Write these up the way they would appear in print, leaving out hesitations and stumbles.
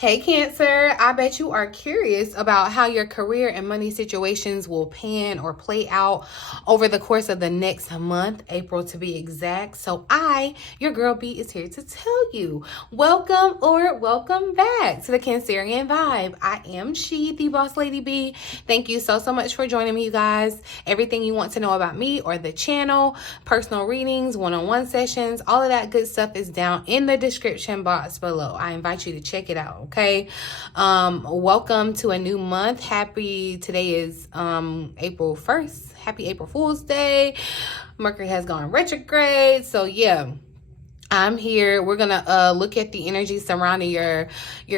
Hey Cancer, I bet you are curious about how your career and money situations will pan or play out over the course of the next month, April to be exact. So your girl B, is here to tell you. Welcome or welcome back to the Cancerian Vibe. I am she, the boss lady B. Thank you so much for joining me, you guys. Everything you want to know about me or the channel, personal readings, one-on-one sessions, all of that good stuff is down in the description box below. I invite you to check it out. Okay. Welcome to a new month. Today is April 1st. Happy April Fool's Day. Mercury has gone retrograde. So yeah, I'm here. We're gonna look at the energy surrounding your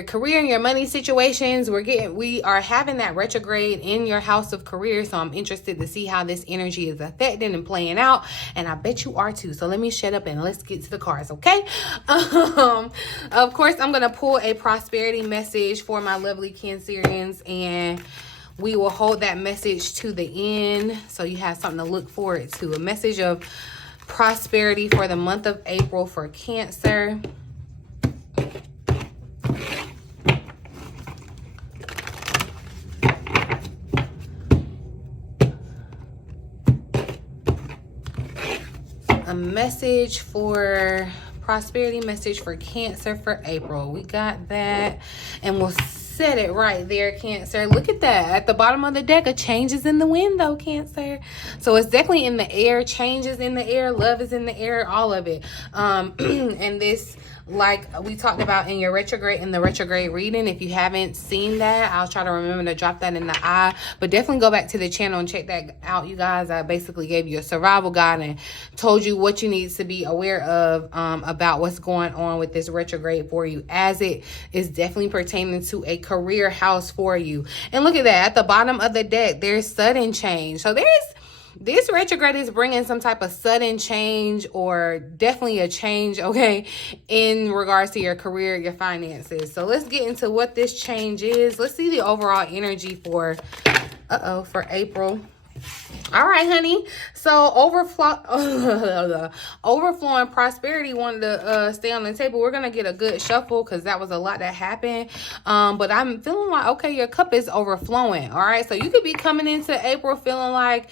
career and your money situations. We are having that retrograde in your house of career, so I'm interested to see how this energy is affecting and playing out, and I bet you are too. So let me shut up and let's get to the cards, okay? Of course, I'm gonna pull a prosperity message for my lovely Cancerians, and we will hold that message to the end so you have something to look forward to. A message of prosperity for the month of April for Cancer. A message for prosperity message for Cancer for April. We got that, and we'll set it right there, Cancer. Look at that. At the bottom of the deck, a change is in the wind, though, Cancer. So it's definitely in the air. Changes in the air. Love is in the air. All of it. And this, like we talked about in the retrograde reading, if you haven't seen that, I'll try to remember to drop that in the eye. But definitely go back to the channel and check that out, you guys. I basically gave you a survival guide and told you what you need to be aware of about what's going on with this retrograde for you, as it is definitely pertaining to a career house for you. And look at that. At the bottom of the deck, there's sudden change. So this retrograde is bringing some type of sudden change, or definitely a change, okay, in regards to your career, your finances. So let's get into what this change is. Let's see the overall energy for April. All right, honey. So overflowing prosperity wanted to stay on the table. We're going to get a good shuffle because that was a lot that happened. But I'm feeling like, okay, your cup is overflowing. All right. So you could be coming into April feeling like,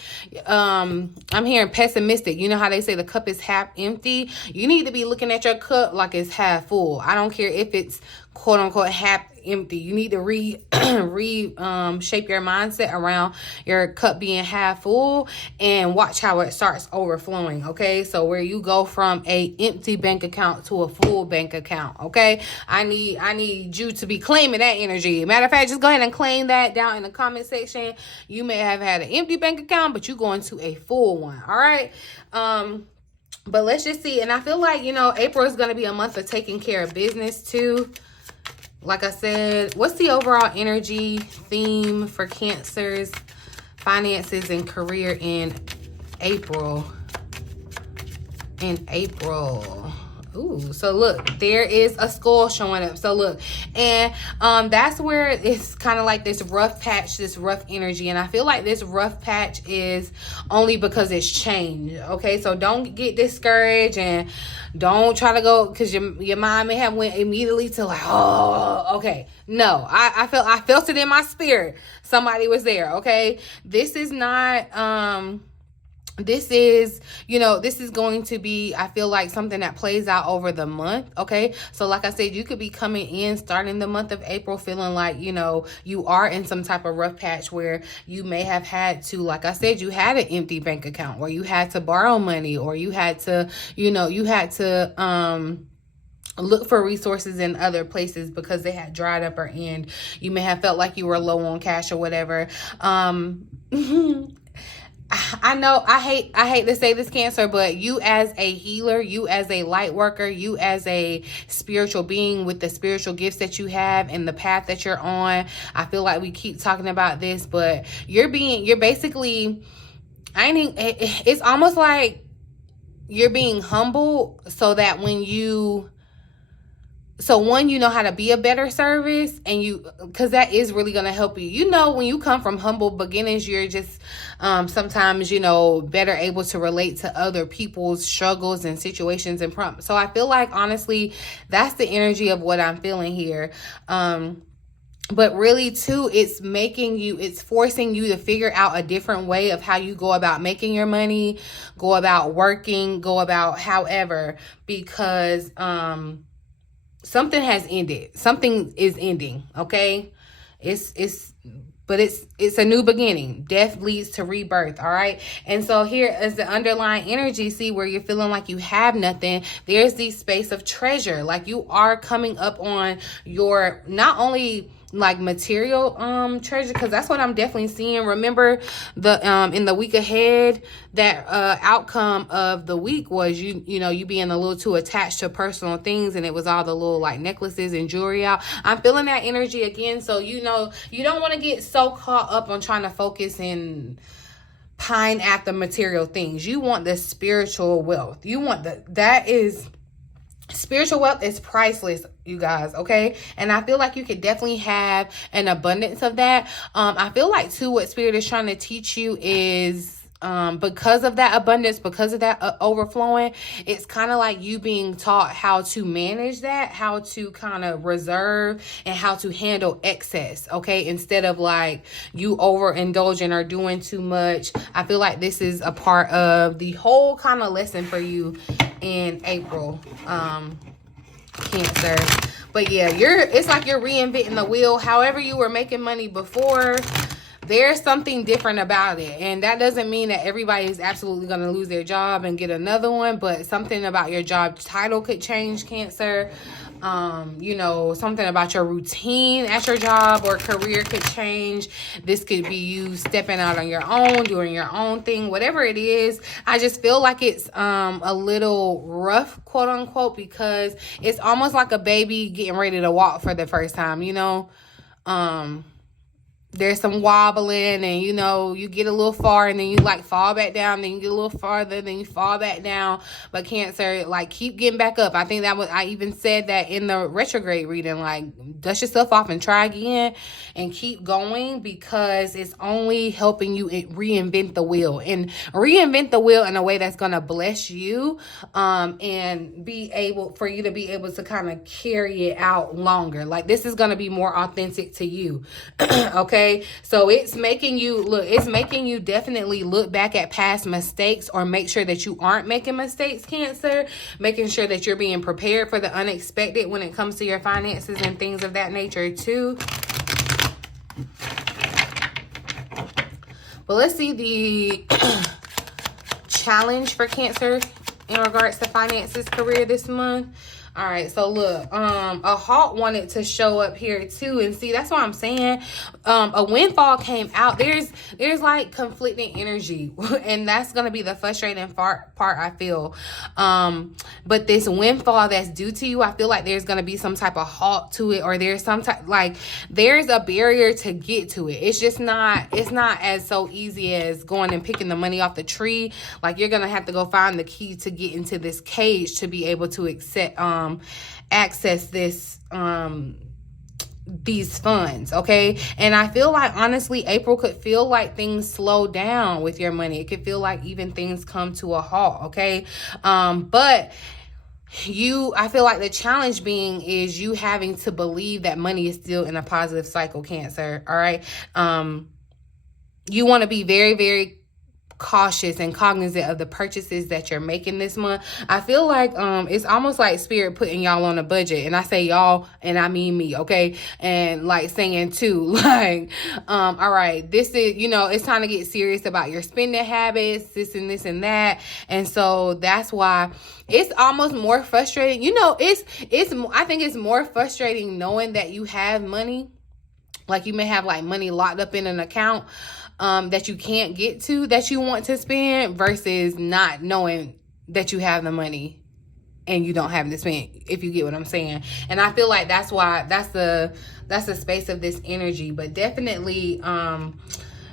I'm hearing pessimistic. You know how they say the cup is half empty? You need to be looking at your cup like it's half full. I don't care if it's quote unquote half empty. You need to shape your mindset around your cup being half full and watch how it starts overflowing. Okay, so where you go from a empty bank account to a full bank account. Okay, I need you to be claiming that energy. Matter of fact, just go ahead and claim that down in the comment section. You may have had an empty bank account, but you going to a full one. All right. But let's just see. And I feel like, April is going to be a month of taking care of business too. Like I said, what's the overall energy theme for Cancer's finances and career in April? Ooh, so look, there is a skull showing up. So look, and that's where it's kind of like this rough patch, this rough energy. And I feel like this rough patch is only because it's change. Okay, so don't get discouraged and don't try to go, because your mind may have went immediately to like, oh, okay. No, I felt it in my spirit. Somebody was there. Okay, this is not this is going to be, I feel like, something that plays out over the month. Okay, so like I said, you could be coming in starting the month of April feeling like you are in some type of rough patch where you may have had to, like I said, you had an empty bank account, or you had to borrow money, or you had to look for resources in other places because they had dried up or end. You may have felt like you were low on cash or whatever. I know I hate to say this, Cancer, but you as a healer, you as a light worker, you as a spiritual being with the spiritual gifts that you have and the path that you're on, I feel like we keep talking about this, but it's almost like you're being humble so that when you So one, you know how to be a better service, and because that is really going to help you. You know, when you come from humble beginnings, you're just sometimes, better able to relate to other people's struggles and situations and prompts. So I feel like, honestly, that's the energy of what I'm feeling here. But really, too, it's forcing you to figure out a different way of how you go about making your money, go about working, go about however, because something has ended. Something is ending, okay? But it's a new beginning. Death leads to rebirth, all right? And so here is the underlying energy, see, where you're feeling like you have nothing. There's the space of treasure. Like you are coming up on your, not only like material treasure, because that's what I'm definitely seeing. Remember the in the week ahead, that outcome of the week was you being a little too attached to personal things, and it was all the little like necklaces and jewelry out. I'm feeling that energy again. So you don't want to get so caught up on trying to focus and pine after material things. You want the spiritual wealth. You want spiritual wealth is priceless, you guys, okay? And I feel like you could definitely have an abundance of that. I feel like, too, what Spirit is trying to teach you is because of that abundance, because of that overflowing, it's kind of like you being taught how to manage that, how to kind of reserve, and how to handle excess, okay? Instead of like you overindulging or doing too much. I feel like this is a part of the whole kind of lesson for you in April, Cancer. But yeah, it's like you're reinventing the wheel. However you were making money before, there's something different about it. And that doesn't mean that everybody is absolutely going to lose their job and get another one, but something about your job title could change, Cancer. Something about your routine at your job or career could change. This could be you stepping out on your own, doing your own thing, whatever it is. I just feel like it's a little rough, quote unquote, because it's almost like a baby getting ready to walk for the first time, there's some wobbling, and you get a little far, and then you like fall back down, then you get a little farther, then you fall back down. But Cancer, like, keep getting back up. I think I even said that in the retrograde reading, like, dust yourself off and try again and keep going, because it's only helping you reinvent the wheel in a way that's going to bless you, and for you to be able to kind of carry it out longer. Like, this is going to be more authentic to you. Okay. So it's making you definitely look back at past mistakes, or make sure that you aren't making mistakes, Cancer. Making sure that you're being prepared for the unexpected when it comes to your finances and things of that nature too. But let's see the challenge for Cancer in regards to finances, career this month. All right, so look, a halt wanted to show up here too, and see, that's what I'm saying. A windfall came out. There's like conflicting energy, and that's gonna be the frustrating part, I feel. But this windfall that's due to you, I feel like there's gonna be some type of halt to it, or there's some type, like, there's a barrier to get to it. It's not as so easy as going and picking the money off the tree. Like, you're gonna have to go find the key to get into this cage to be able to access this these funds, okay? And I feel like, honestly, April could feel like things slow down with your money. It could feel like even things come to a halt, okay? But I feel like the challenge is you having to believe that money is still in a positive cycle, Cancer, all right? You want to be very, very cautious and cognizant of the purchases that you're making this month. I feel like it's almost like Spirit putting y'all on a budget, and I say y'all and I mean me, okay? And like saying too, like, all right, this is, it's time to get serious about your spending habits, this and that. And so that's why it's almost more frustrating. I think it's more frustrating knowing that you have money. Like, you may have like money locked up in an account that you can't get to, that you want to spend, versus not knowing that you have the money and you don't have to spend, if you get what I'm saying. And I feel like that's why that's the space of this energy. But definitely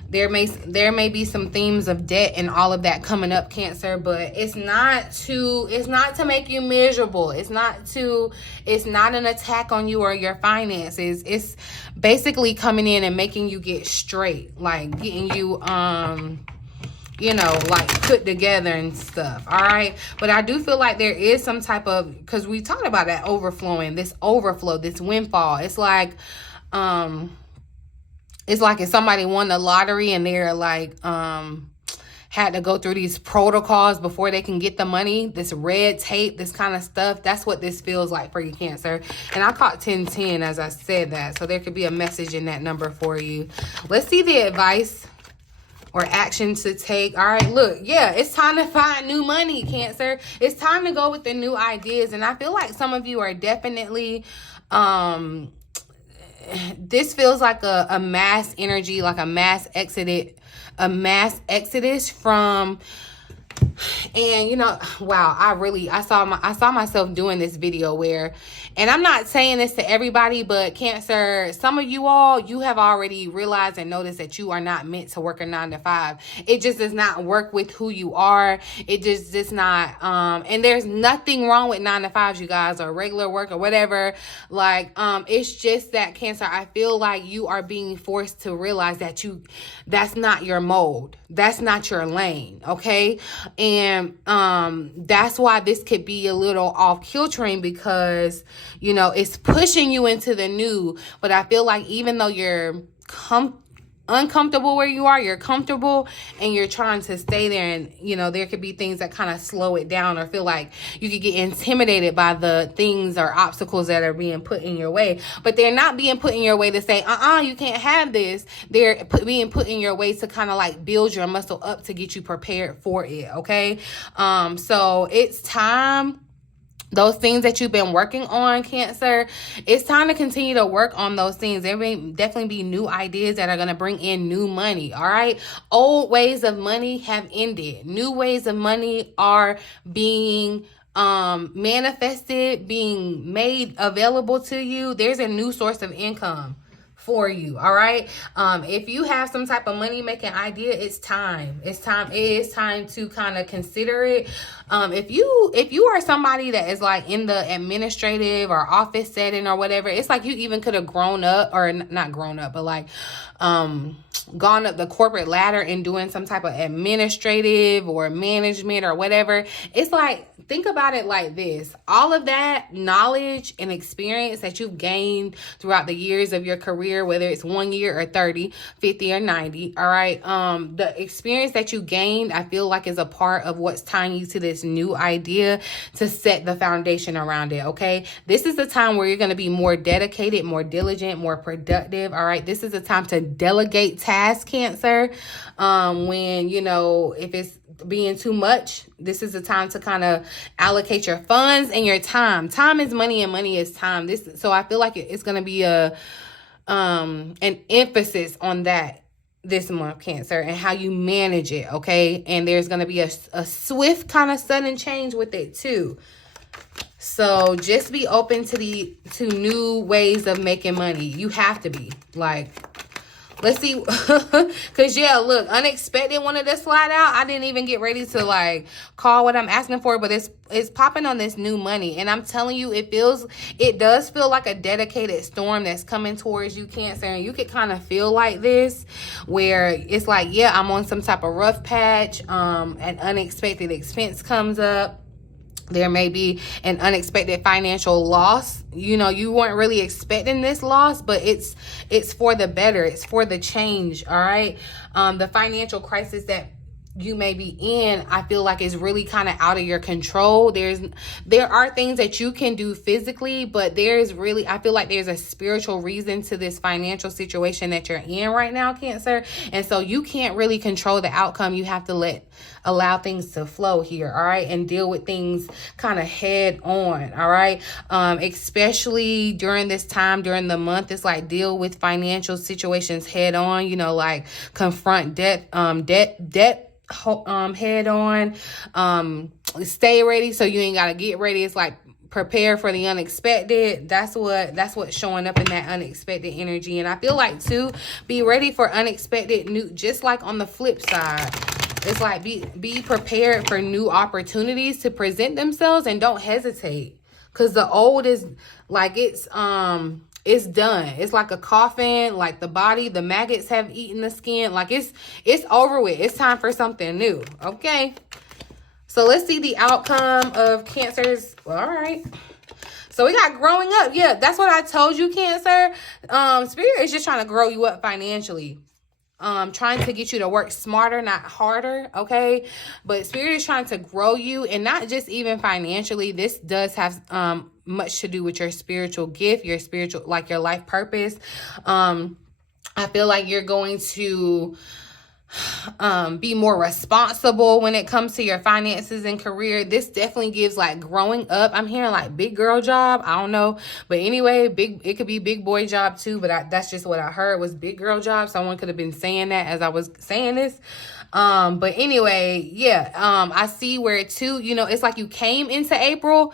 There may be some themes of debt and all of that coming up, Cancer, but it's not to make you miserable. It's not an attack on you or your finances. It's basically coming in and making you get straight, like getting you like put together and stuff. All right. But I do feel like there is some type of, because we talked about that overflowing, this overflow, this windfall. It's like if somebody won the lottery and they're like, had to go through these protocols before they can get the money, this red tape, this kind of stuff. That's what this feels like for you, Cancer. And I caught 1010 as I said that. So there could be a message in that number for you. Let's see the advice or action to take. All right, look, yeah, it's time to find new money, Cancer. It's time to go with the new ideas. And I feel like some of you are definitely, this feels like a mass energy, like a mass exodus from, and wow, I saw myself doing this video where, and I'm not saying this to everybody, but Cancer, some of you have already realized and noticed that you are not meant to work a 9-to-5. It just does not work with who you are. It just does not, and there's nothing wrong with 9-to-5s, you guys, or regular work or whatever. Like, it's just that, Cancer, I feel like you are being forced to realize that that's not your mold. That's not your lane. Okay. And that's why this could be a little off-kiltering, because it's pushing you into the new. But I feel like even though you're uncomfortable where you are, you're comfortable and you're trying to stay there, and there could be things that kind of slow it down, or feel like you could get intimidated by the things or obstacles that are being put in your way. But they're not being put in your way to say you can't have this. They're being put in your way to kind of like build your muscle up to get you prepared for it. Okay. So it's time. Those things that you've been working on, Cancer, it's time to continue to work on those things. There may definitely be new ideas that are going to bring in new money. All right. Old ways of money have ended. New ways of money are being manifested, being made available to you. There's a new source of income for you. All right. If you have some type of money making idea, it's time. It is time to kind of consider it. If you are somebody that is like in the administrative or office setting or whatever, it's like you even could have grown up, or not grown up, but like gone up the corporate ladder and doing some type of administrative or management or whatever. It's like, think about it like this. All of that knowledge and experience that you've gained throughout the years of your career, whether it's 1 year or 30, 50 or 90, all right, the experience that you gained, I feel like, is a part of what's tying you to this new idea to set the foundation around it. Okay. This is the time where you're going to be more dedicated, more diligent, more productive. All right. This is the time to delegate tasks, Cancer. When, if it's being too much, this is the time to kind of allocate your funds and your time. Time is money and money is time. So I feel like it's going to be an emphasis on that this month, Cancer, and how you manage it. Okay. And there's going to be a swift kind of sudden change with it too. So just be open to new ways of making money. You have to be like, let's see, because yeah, look, unexpected wanted to slide out. I didn't even get ready to like call what I'm asking for, but it's popping on this new money. And I'm telling you, it does feel like a dedicated storm that's coming towards you, Cancer. And you could kind of feel like this, where it's like, yeah, I'm on some type of rough patch. An unexpected expense comes up. There may be an unexpected financial loss. You weren't really expecting this loss, but it's for the better. It's for the change. All right. The financial crisis that you may be in, I feel like is really kind of out of your control. There are things that you can do physically, but I feel like there's a spiritual reason to this financial situation that you're in right now, Cancer. And so you can't really control the outcome. You have to allow things to flow here. All right. And deal with things kind of head on. All right. Especially during this time, during the month, it's like deal with financial situations head on, like confront debt head on. Stay ready so you ain't got to get ready. It's like prepare for the unexpected. That's what's showing up in that unexpected energy. And I feel like too, be ready for unexpected new, just like on the flip side. It's like be prepared for new opportunities to present themselves, and don't hesitate. Cause the old is like it's done. It's like a coffin, like the body, the maggots have eaten the skin. Like it's over with. It's time for something new. Okay. So let's see the outcome of Cancer's. Well, all right. So we got growing up. Yeah, that's what I told you, Cancer. Spirit is just trying to grow you up financially. Trying to get you to work smarter, not harder, okay? But Spirit is trying to grow you, and not just even financially. This does have much to do with your spiritual gift, your spiritual, like your life purpose. I feel like you're going to be more responsible when it comes to your finances and career. This definitely gives like growing up. I'm hearing like big girl job. I don't know, but anyway, it could be big boy job too, but that's just what I heard was big girl job. Someone could have been saying that as I was saying this. But anyway, yeah, I see where too, you know, it's like you came into April,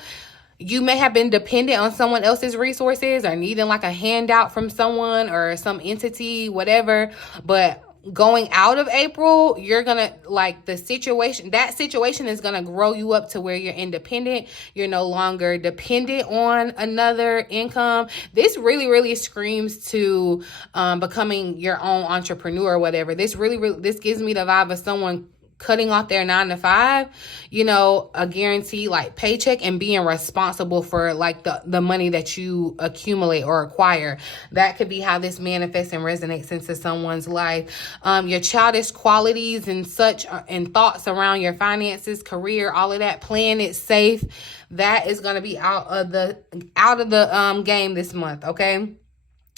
you may have been dependent on someone else's resources or needing like a handout from someone or some entity, whatever. But going out of April, you're gonna like that situation is gonna grow you up to where you're independent. You're no longer dependent on another income. This really screams to becoming your own entrepreneur or whatever. This gives me the vibe of someone cutting off their 9-to-5, you know, a guarantee like paycheck, and being responsible for like the money that you accumulate or acquire. That could be how this manifests and resonates into someone's life. Your childish qualities and such and thoughts around your finances, career, all of that, playing it safe, that is going to be out of the game this month, okay?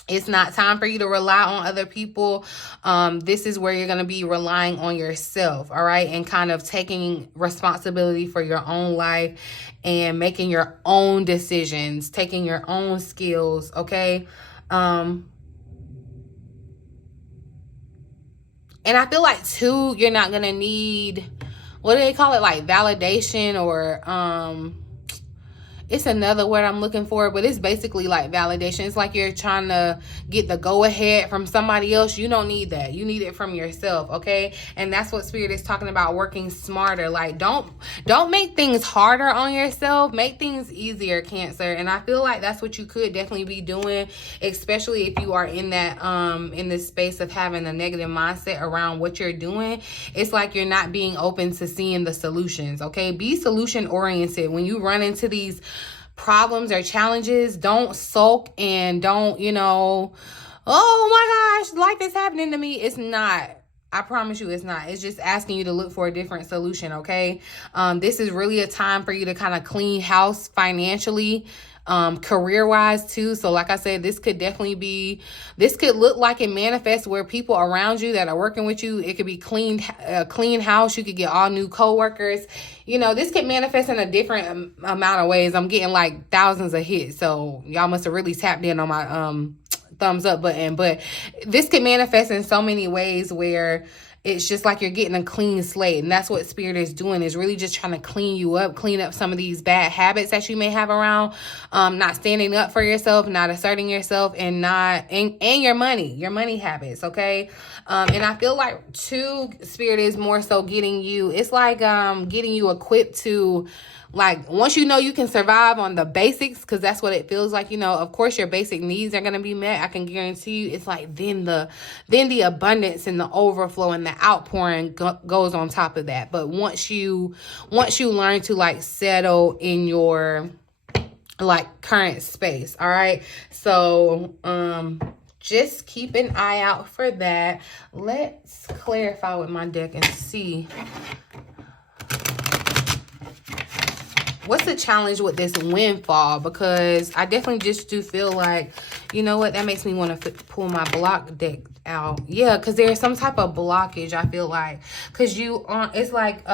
It's not time for you to rely on other people. This is where you're going to be relying on yourself, all right? And kind of taking responsibility for your own life and making your own decisions, taking your own skills, okay? And I feel like, too, you're not going to need, what do they call it? Like validation or, it's another word I'm looking for, but it's basically like validation. It's like you're trying to get the go-ahead from somebody else. You don't need that. You need it from yourself, okay? And that's what Spirit is talking about, working smarter. Like, don't make things harder on yourself. Make things easier, Cancer. And I feel like that's what you could definitely be doing, especially if you are in that in this space of having a negative mindset around what you're doing. It's like you're not being open to seeing the solutions, okay? Be solution-oriented. When you run into these problems or challenges, don't sulk and don't, you know, oh my gosh, life is happening to me. It's not. I promise you it's not. It's just asking you to look for a different solution, okay? This is really a time for you to kind of clean house financially, career-wise too. So like I said, this could look like it manifests where people around you that are working with you, it could be clean house. You could get all new coworkers. You know, this could manifest in a different amount of ways. I'm getting like thousands of hits. So y'all must have really tapped in on my thumbs up button. But this could manifest in so many ways where it's just like you're getting a clean slate. And that's what Spirit is doing, is really just trying to clean you up, clean up some of these bad habits that you may have around, not standing up for yourself, not asserting yourself, and your money habits, okay? And I feel like too, Spirit is more so getting you, it's like getting you equipped to, like, once you know you can survive on the basics, because that's what it feels like, you know, of course your basic needs are going to be met. I can guarantee you it's like then the abundance and the overflow and the outpouring goes on top of that. But once you learn to like settle in your like current space, all right? So just keep an eye out for that. Let's clarify with my deck and see what's the challenge with this windfall, because I definitely just do feel like, you know what, that makes me want to pull my block deck out. Yeah, because there's some type of blockage, I feel like, because it's like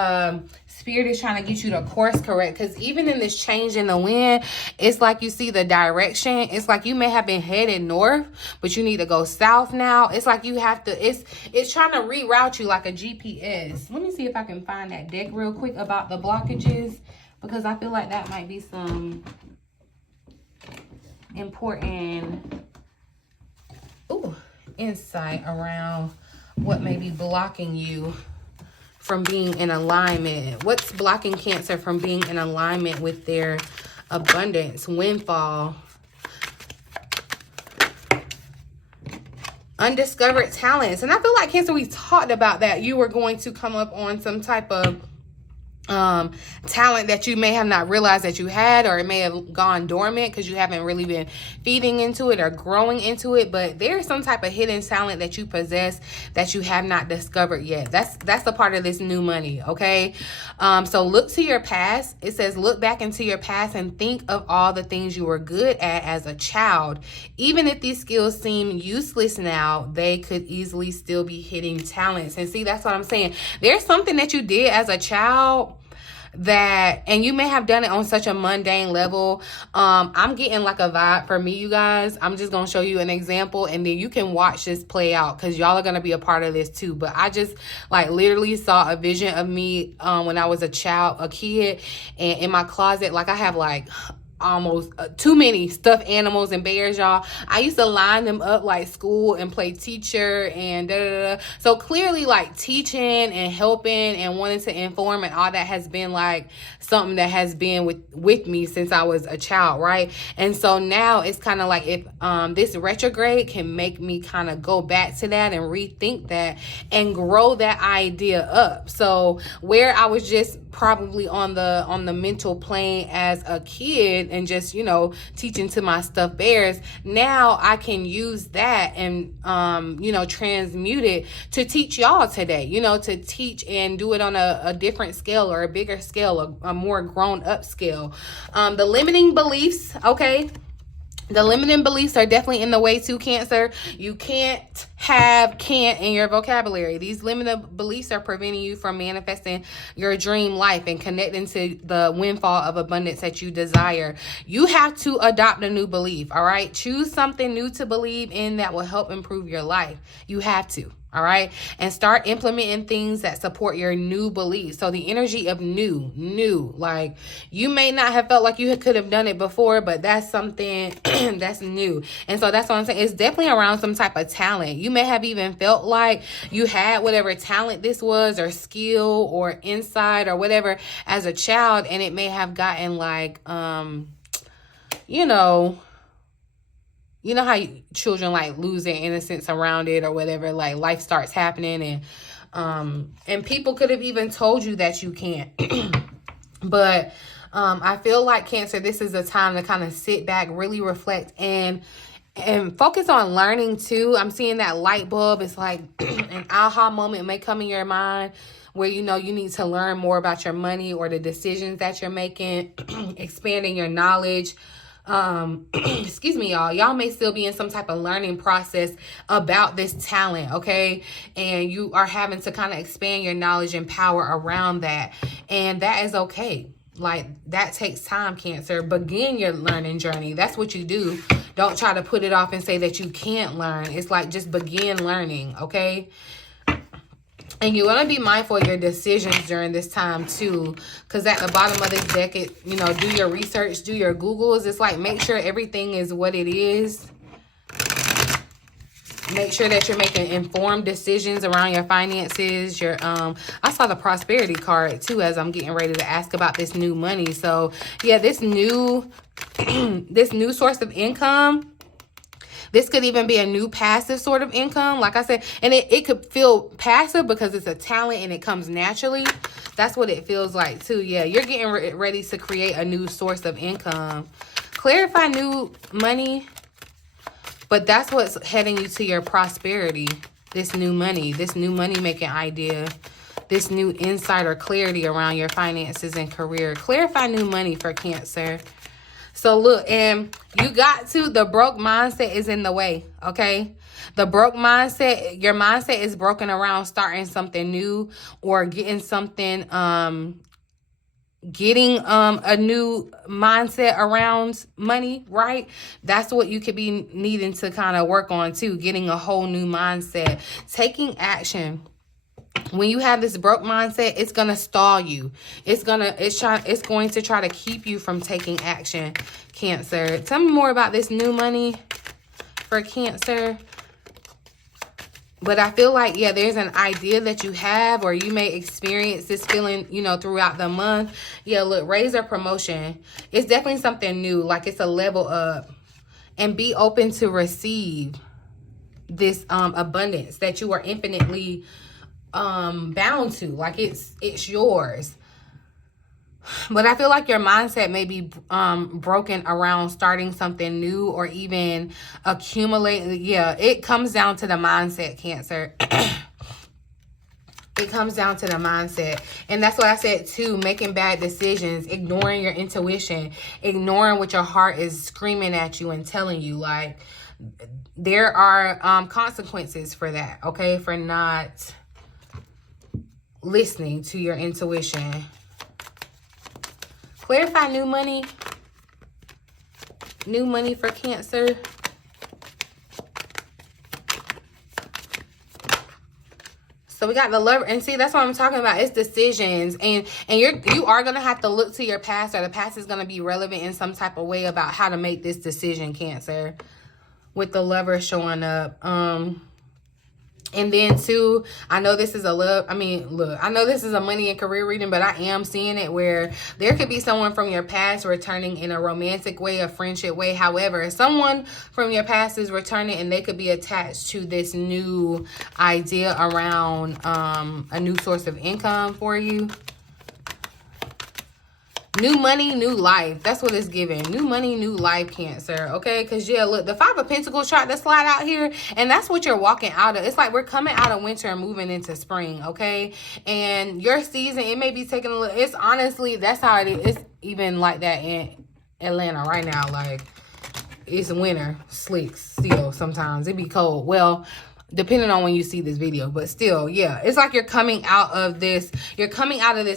Spirit is trying to get you to course correct, because even in this change in the wind, it's like you see the direction. It's like you may have been headed north, but you need to go south now. It's like you have to, it's trying to reroute you like a GPS. Let me see if I can find that deck real quick about the blockages, because I feel like that might be some important insight around what may be blocking you from being in alignment. What's blocking Cancer from being in alignment with their abundance, windfall, undiscovered talents? And I feel like Cancer, we talked about that. You were going to come up on some type of talent that you may have not realized that you had, or it may have gone dormant because you haven't really been feeding into it or growing into it. But there's some type of hidden talent that you possess that you have not discovered yet. That's a part of this new money, okay? So look to your past. It says look back into your past and think of all the things you were good at as a child. Even if these skills seem useless now, they could easily still be hidden talents. And see, that's what I'm saying. There's something that you did as a child that, and you may have done it on such a mundane level. I'm getting like a vibe for me, you guys. I'm just gonna show you an example, and then you can watch this play out because y'all are gonna be a part of this too. But I just like literally saw a vision of me when I was a kid, and in my closet, like I have like almost too many stuffed animals and bears, y'all. I used to line them up like school and play teacher and So clearly, like teaching and helping and wanting to inform and all that has been like something that has been with me since I was a child, right? And so now it's kind of like if this retrograde can make me kind of go back to that and rethink that and grow that idea up. So where I was just probably on the mental plane as a kid and just, you know, teaching to my stuffed bears, now I can use that and you know, transmute it to teach y'all today, you know, to teach and do it on a different scale or a bigger scale, a more grown up scale. The limiting beliefs, okay? The limiting beliefs are definitely in the way too, Cancer. You can't have can't in your vocabulary. These limiting beliefs are preventing you from manifesting your dream life and connecting to the windfall of abundance that you desire. You have to adopt a new belief, all right? Choose something new to believe in that will help improve your life. You have to. All right. And start implementing things that support your new beliefs. So the energy of new, like you may not have felt like you could have done it before, but that's something that's new. And so that's what I'm saying. It's definitely around some type of talent. You may have even felt like you had whatever talent this was, or skill or insight or whatever as a child. And it may have gotten like, you know how children like lose their innocence around it or whatever, like life starts happening and people could have even told you that you can't. But I feel like, Cancer, this is a time to kind of sit back, really reflect and focus on learning too. I'm seeing that light bulb. It's like an aha moment may come in your mind where you know you need to learn more about your money or the decisions that you're making, expanding your knowledge. Excuse me, y'all may still be in some type of learning process about this talent, okay? And you are having to kind of expand your knowledge and power around that, and that is okay. Like that takes time, Cancer. Begin your learning journey. That's what you do. Don't try to put it off and say that you can't learn. It's like just begin learning, okay? And you want to be mindful of your decisions during this time too, because at the bottom of this deck, you know, do your research, do your Googles. It's like make sure everything is what it is. Make sure that you're making informed decisions around your finances. I saw the prosperity card too as I'm getting ready to ask about this new money. So yeah, this new source of income. This could even be a new passive sort of income, like I said. And it could feel passive because it's a talent and it comes naturally. That's what it feels like too. Yeah, you're getting ready to create a new source of income. Clarify new money. But that's what's heading you to your prosperity. This new money making idea. This new insight or clarity around your finances and career. Clarify new money for Cancer. So look, and you got to, the broke mindset is in the way, okay? The broke mindset, your mindset is broken around starting something new or getting something, getting a new mindset around money, right? That's what you could be needing to kind of work on too, getting a whole new mindset, taking action. when you have this broke mindset, it's gonna stall you. It's going to try to keep you from taking action, Cancer. Tell me more about this new money for Cancer. But I feel like, yeah, there's an idea that you have, or you may experience this feeling, you know, throughout the month. Yeah, look, raise or promotion. It's definitely something new, like it's a level up. And be open to receive this abundance that you are infinitely bound to. Like it's yours. But I feel like your mindset may be broken around starting something new or even accumulating. Yeah, it comes down to the mindset, Cancer. It comes down to the mindset. And that's what I said too, making bad decisions, ignoring your intuition, ignoring what your heart is screaming at you and telling you. Like, there are consequences for that, okay? For not listening to your intuition. Clarify new money. New money for Cancer. So we got the Lover, and see, that's what I'm talking about. It's decisions, and you are gonna have to look to your past, or the past is gonna be relevant in some type of way about how to make this decision, Cancer. With the Lover showing up, and then too, I know this is look, I know this is a money and career reading, but I am seeing it where there could be someone from your past returning in a romantic way, a friendship way. However, someone from your past is returning, and they could be attached to this new idea around a new source of income for you. New money, new life. That's what it's giving. New money, new life, Cancer. Okay? Because, yeah, look, the Five of Pentacles tried to slide out here. And that's what you're walking out of. It's like we're coming out of winter and moving into spring. Okay? And your season, it may be taking a little... It's honestly, that's how it is. It's even like that in Atlanta right now. Like, it's winter. Slick still sometimes. It be cold. Well... depending on when you see this video, but still, yeah, it's like you're coming out of this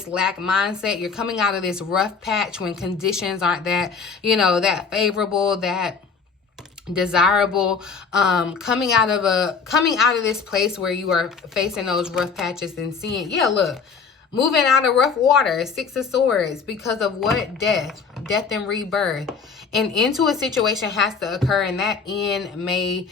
lack mindset. You're coming out of this rough patch when conditions aren't that, you know, that favorable, that desirable. Coming out of this place where you are facing those rough patches and seeing, yeah, look, moving out of rough water, Six of Swords, because of what? Death and rebirth. And into a situation has to occur, and that end may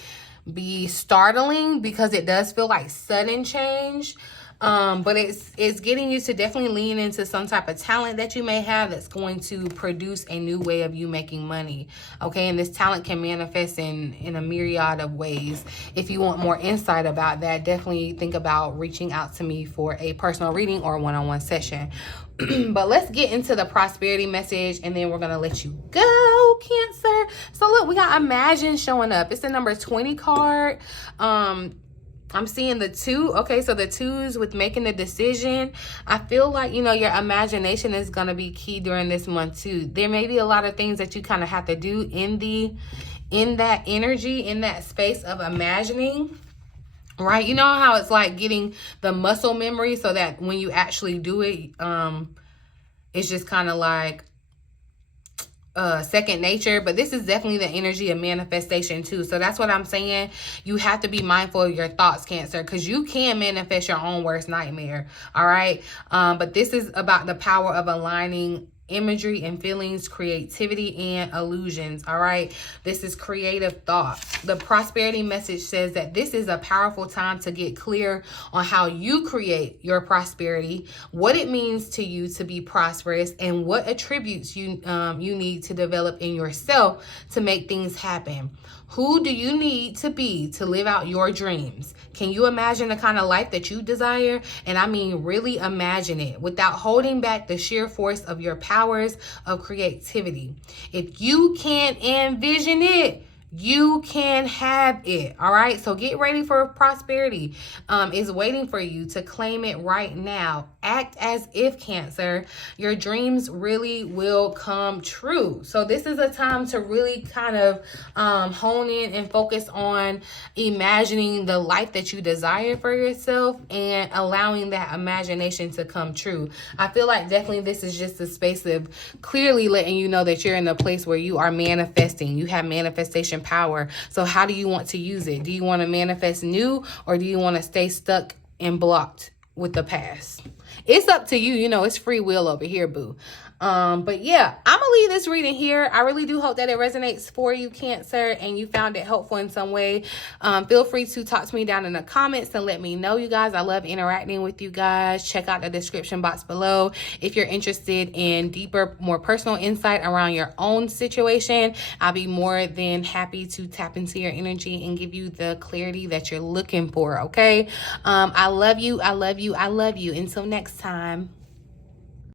be startling because it does feel like sudden change, but it's getting you to definitely lean into some type of talent that you may have that's going to produce a new way of you making money. Okay, and this talent can manifest in a myriad of ways. If you want more insight about that, definitely think about reaching out to me for a personal reading or one-on-one session. But let's get into the prosperity message, and then we're going to let you go, Cancer. So look, we got Imagine showing up. It's the number 20 card. I'm seeing the 2. Okay, so the 2s with making a decision. I feel like, you know, your imagination is going to be key during this month too. There may be a lot of things that you kind of have to do in that energy, in that space of imagining. Right? You know how it's like getting the muscle memory so that when you actually do it, it's just kind of like second nature. But this is definitely the energy of manifestation too. So that's what I'm saying. You have to be mindful of your thoughts, Cancer, because you can manifest your own worst nightmare. All right. But this is about the power of aligning imagery and feelings, creativity and illusions. All right, this is creative thought. The prosperity message says that this is a powerful time to get clear on how you create your prosperity, what it means to you to be prosperous, and what attributes you need to develop in yourself to make things happen. Who do you need to be to live out your dreams? Can you imagine the kind of life that you desire? And I mean, really imagine it without holding back the sheer force of your powers of creativity. If you can envision it, you can have it. All right, so get ready for prosperity. Is waiting for you to claim it right now. Act as if, Cancer, your dreams really will come true. So this is a time to really kind of hone in and focus on imagining the life that you desire for yourself and allowing that imagination to come true. I feel like definitely this is just a space of clearly letting you know that you're in a place where you are manifesting. You have manifestation power. So how do you want to use it? Do you want to manifest new, or do you want to stay stuck and blocked with the past. It's up to you. You know, it's free will over here, boo. But yeah, I'm gonna leave this reading here. I really do hope that it resonates for you, Cancer, and you found it helpful in some way. Feel free to talk to me down in the comments and let me know, you guys. I love interacting with you guys. Check out the description box below if you're interested in deeper, more personal insight around your own situation. I'll be more than happy to tap into your energy and give you the clarity that you're looking for, okay? I love you. I love you. I love you. Until next time.